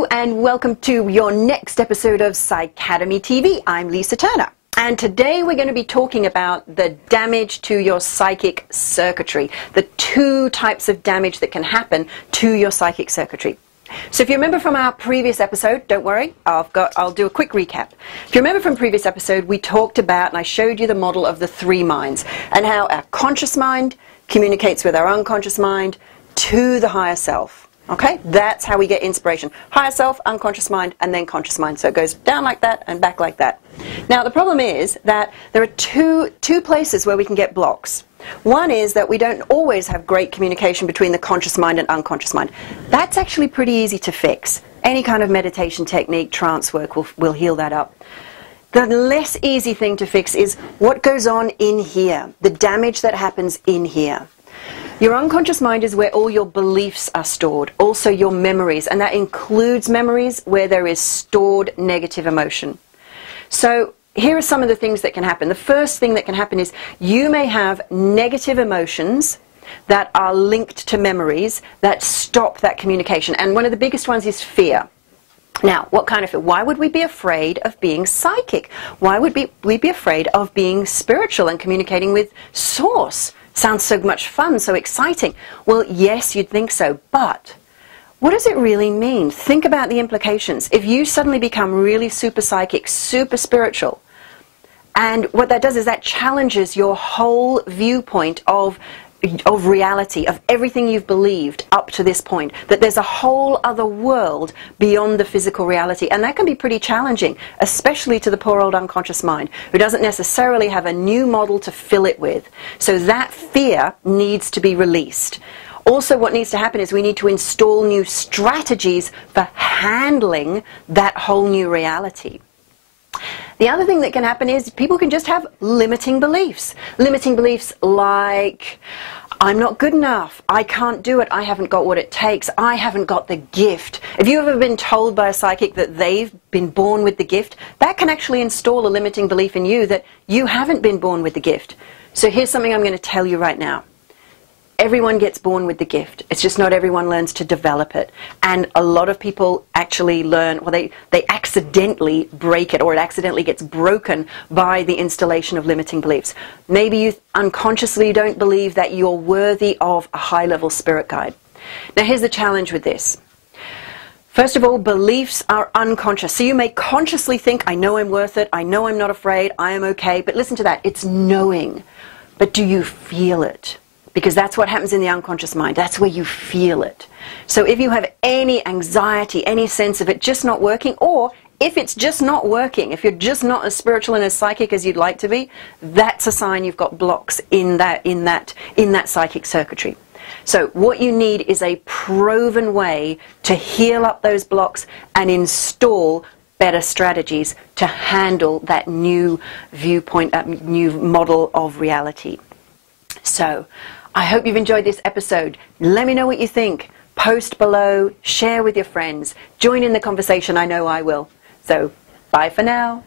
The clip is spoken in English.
Hello and welcome to your next episode of PsyCademy TV. I'm Lisa Turner. And today we're going to be talking about the damage to your psychic circuitry, the two types of damage that can happen to your psychic circuitry. So if you remember from our previous episode, don't worry, I'll do a quick recap. If you remember from previous episode, we talked about and I showed you the model of the three minds and how our conscious mind communicates with our unconscious mind to the higher self. Okay, that's how we get inspiration. Higher self, unconscious mind, and then conscious mind. So it goes down like that and back like that. Now the problem is that there are two places where we can get blocks. One is that we don't always have great communication between the conscious mind and unconscious mind. That's actually pretty easy to fix. Any kind of meditation technique, trance work will heal that up. The less easy thing to fix is what goes on in here, the damage that happens in here. Your unconscious mind is where all your beliefs are stored, also your memories, and that includes memories where there is stored negative emotion. So here are some of the things that can happen. The first thing that can happen is you may have negative emotions that are linked to memories that stop that communication. And one of the biggest ones is fear. Now, what kind of fear? Why would we be afraid of being psychic? Why would we be afraid of being spiritual and communicating with Source? Sounds so much fun, so exciting. Well, yes, you'd think so, but what does it really mean? Think about the implications. If you suddenly become really super psychic, super spiritual, and what that does is that challenges your whole viewpoint of reality, of everything you've believed up to this point, that there's a whole other world beyond the physical reality, and that can be pretty challenging, especially to the poor old unconscious mind, who doesn't necessarily have a new model to fill it with. So that fear needs to be released. Also, what needs to happen is we need to install new strategies for handling that whole new reality. The other thing that can happen is people can just have limiting beliefs. Limiting beliefs like, I'm not good enough, I can't do it, I haven't got what it takes, I haven't got the gift. If you've ever been told by a psychic that they've been born with the gift, that can actually install a limiting belief in you that you haven't been born with the gift. So here's something I'm going to tell you right now. Everyone gets born with the gift. It's just not everyone learns to develop it. And a lot of people actually learn, well, they accidentally break it, or it accidentally gets broken by the installation of limiting beliefs. Maybe you unconsciously don't believe that you're worthy of a high-level spirit guide. Now, here's the challenge with this. First of all, beliefs are unconscious. So you may consciously think, I know I'm worth it, I know I'm not afraid, I am okay. But listen to that, it's knowing. But do you feel it? Because that's what happens in the unconscious mind. That's where you feel it. So if you have any anxiety, any sense of it just not working, or if it's just not working, if you're just not as spiritual and as psychic as you'd like to be, that's a sign you've got blocks in that psychic circuitry. So what you need is a proven way to heal up those blocks and install better strategies to handle that new viewpoint, that new model of reality. So I hope you've enjoyed this episode. Let me know what you think. Post below, share with your friends, join in the conversation. I know I will. So bye for now.